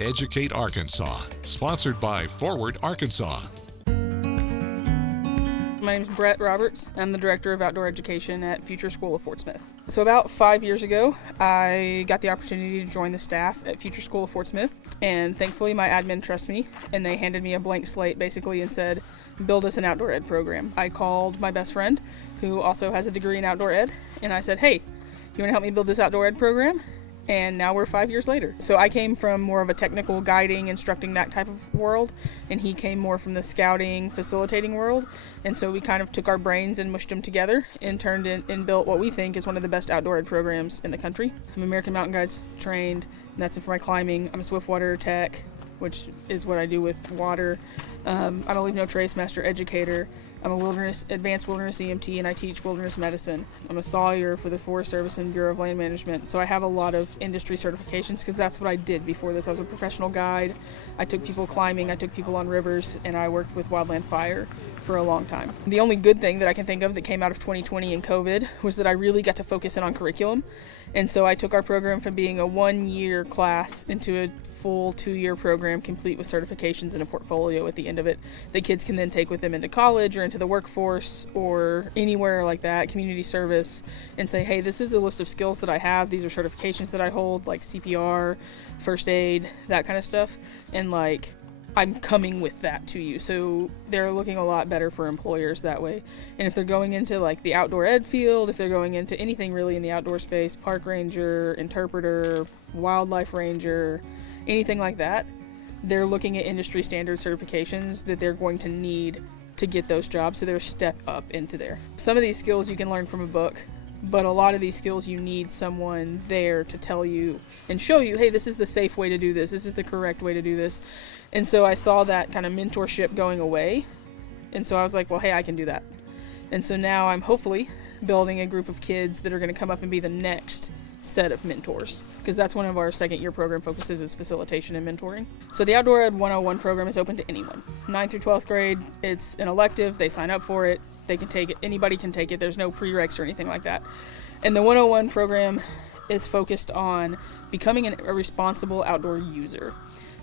Educate Arkansas, sponsored by Forward Arkansas. My name is Brett Roberts. I'm the Director of Outdoor Education at Future School of Fort Smith. So about 5 years ago, I got the opportunity to join the staff at Future School of Fort Smith, and thankfully my admin trusts me, and they handed me a blank slate basically and said, build us an outdoor ed program. I called my best friend, who also has a degree in outdoor ed, and I said, hey, you want to help me build this outdoor ed program? And now we're 5 years later. So I came from more of a technical guiding, instructing, that type of world, and he came more from the scouting, facilitating world. And so we kind of took our brains and mushed them together and turned in and built what we think is one of the best outdoor ed programs in the country. I'm American Mountain Guides trained, and that's it for my climbing. I'm a Swiftwater tech, which is what I do with water. I'm a Leave No Trace master educator. I'm a advanced wilderness EMT, and I teach wilderness medicine. I'm a sawyer for the Forest Service and Bureau of Land Management. So I have a lot of industry certifications because that's what I did before this. I was a professional guide. I took people climbing, I took people on rivers, and I worked with wildland fire for a long time. The only good thing that I can think of that came out of 2020 and COVID was that I really got to focus in on curriculum. And so I took our program from being a 1-year class into a full 2-year program, complete with certifications and a portfolio at the end of it that kids can then take with them into college or into the workforce or anywhere like that, community service, and say, hey, this is a list of skills that I have. These are certifications that I hold, like CPR, first aid, that kind of stuff. And like, I'm coming with that to you. So they're looking a lot better for employers that way. And if they're going into like the outdoor ed field, if they're going into anything really in the outdoor space, park ranger, interpreter, wildlife ranger, anything like that, they're looking at industry standard certifications that they're going to need to get those jobs, so they're a step up into there. Some of these skills you can learn from a book, but a lot of these skills you need someone there to tell you and show you, hey, this is the safe way to do this is the correct way to do this. And so I saw that kind of mentorship going away, and so I was like, well, hey, I can do that. And so now I'm hopefully building a group of kids that are going to come up and be the next set of mentors, because that's one of our second-year program focuses is facilitation and mentoring. So the Outdoor Ed 101 program is open to anyone. 9th through 12th grade, it's an elective. They sign up for it. They can take it. Anybody can take it. There's no prereqs or anything like that. And the 101 program is focused on becoming a responsible outdoor user.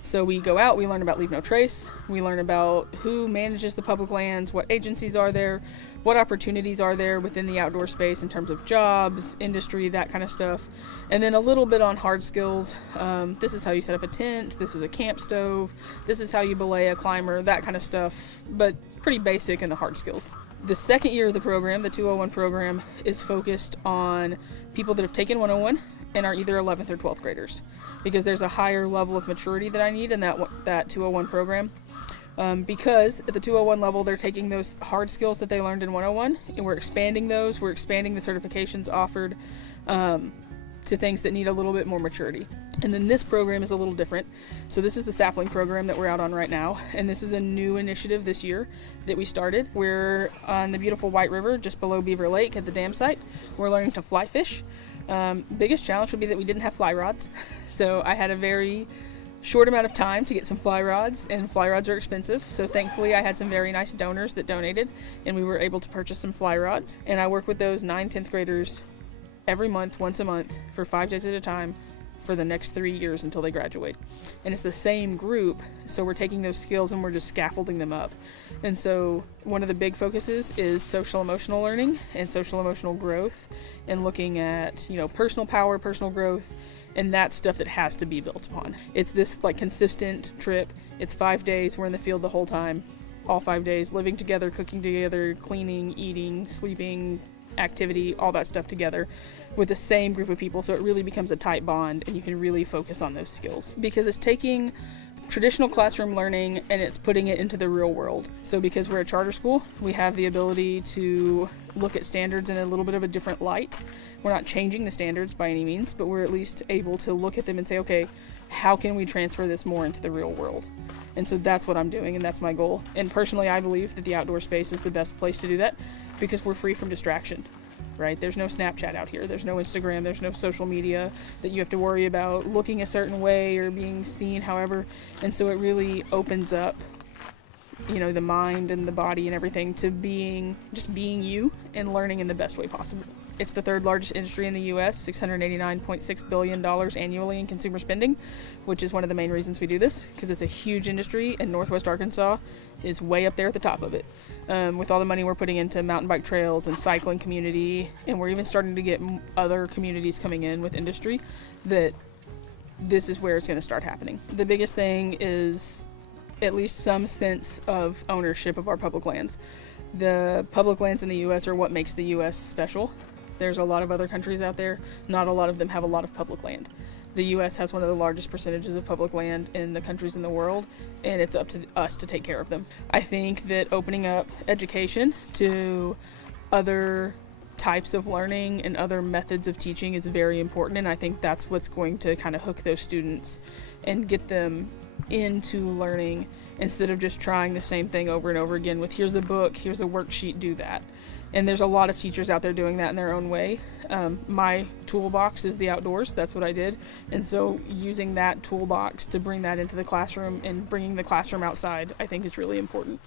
So we go out, we learn about Leave No Trace, we learn about who manages the public lands, what agencies are there, what opportunities are there within the outdoor space in terms of jobs, industry, that kind of stuff. And then a little bit on hard skills. This is how you set up a tent, this is a camp stove, this is how you belay a climber, that kind of stuff, but pretty basic in the hard skills. The second year of the program, the 201 program, is focused on people that have taken 101 and are either 11th or 12th graders, because there's a higher level of maturity that I need in that 201 program. Because at the 201 level, they're taking those hard skills that they learned in 101, and we're expanding those. We're expanding the certifications offered to things that need a little bit more maturity. And then this program is a little different. So this is the SAPLING program that we're out on right now, and this is a new initiative this year that we started. We're on the beautiful White River, just below Beaver Lake at the dam site. We're learning to fly fish. Biggest challenge would be that we didn't have fly rods, so I had a very short amount of time to get some fly rods, and fly rods are expensive, so thankfully I had some very nice donors that donated, and we were able to purchase some fly rods. And I work with those 9th, 10th graders every month, once a month, for 5 days at a time for the next 3 years until they graduate. And it's the same group, so we're taking those skills and we're just scaffolding them up. And so one of the big focuses is social emotional learning and social emotional growth, and looking at, personal power, personal growth, and that stuff that has to be built upon. It's this like consistent trip. It's 5 days. We're in the field the whole time, all 5 days, living together, cooking together, cleaning, eating, sleeping, activity, all that stuff together with the same group of people. So it really becomes a tight bond, and you can really focus on those skills, because it's taking traditional classroom learning and it's putting it into the real world. So because we're a charter school, we have the ability to look at standards in a little bit of a different light. We're not changing the standards by any means, but we're at least able to look at them and say, okay, how can we transfer this more into the real world? And so that's what I'm doing, and that's my goal. And personally, I believe that the outdoor space is the best place to do that, because we're free from distraction, right? There's no Snapchat out here. There's no Instagram. There's no social media that you have to worry about looking a certain way or being seen however. And so it really opens up, the mind and the body and everything to being you and learning in the best way possible. It's the third largest industry in the U.S., $689.6 billion annually in consumer spending, which is one of the main reasons we do this, because it's a huge industry, and Northwest Arkansas is way up there at the top of it. With all the money we're putting into mountain bike trails and cycling community, and we're even starting to get other communities coming in with industry, that this is where it's going to start happening. The biggest thing is at least some sense of ownership of our public lands. The public lands in the U.S. are what makes the U.S. special. There's a lot of other countries out there. Not a lot of them have a lot of public land. The U.S. has one of the largest percentages of public land in the countries in the world, and it's up to us to take care of them. I think that opening up education to other types of learning and other methods of teaching is very important, and I think that's what's going to kind of hook those students and get them into learning instead of just trying the same thing over and over again with here's a book, here's a worksheet, do that. And there's a lot of teachers out there doing that in their own way. My toolbox is the outdoors. That's what I did. And so using that toolbox to bring that into the classroom and bringing the classroom outside, I think is really important.